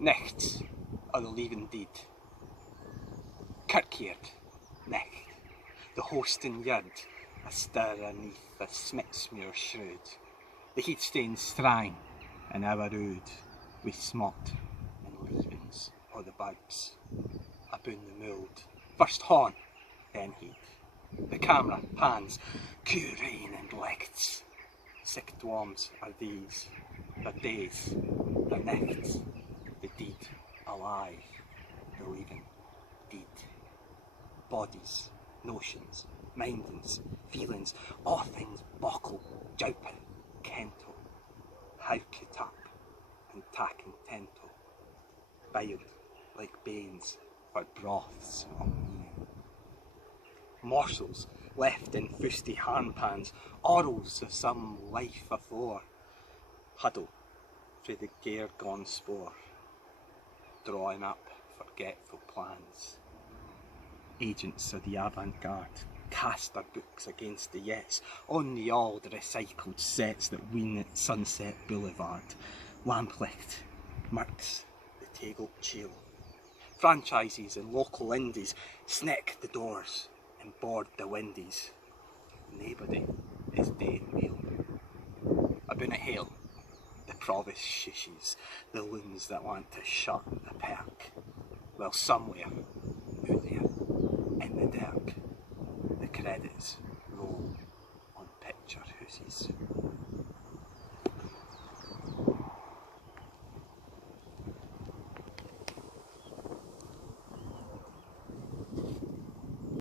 Nichts o the Lívin Deid. Kirkyard, nicht. The hosting yard, a stir aneath the smitsmuir shroud. The heat stained strang, and our road, we smot and leavings o the bugs. Aboon the mould, first horn, then heat. The camera pans, cue rain and lichts. Sick dwarms are these, the days, the nichts, the deed alive, the Lívin Deid. Bodies, notions, mindings, feelings, all things buckle, joupin, kento, howkit up and tacking tento, boiled like banes for broths of meaning. Morsels left in fusty handpans, orals of some life afore, huddle frae the gear gone spore, drawing up forgetful plans. Agents of the avant-garde cast their books against the yes on the old recycled sets that ween at Sunset Boulevard, lamplicht, marks the Tegel chill. Franchises and local indies sneck the doors and board the windies. Nobody is day meal. Aboon it hail, the provost shishes, the loons that want to shut the perk, while somewhere out there in the dark, the credits roll on picture houses.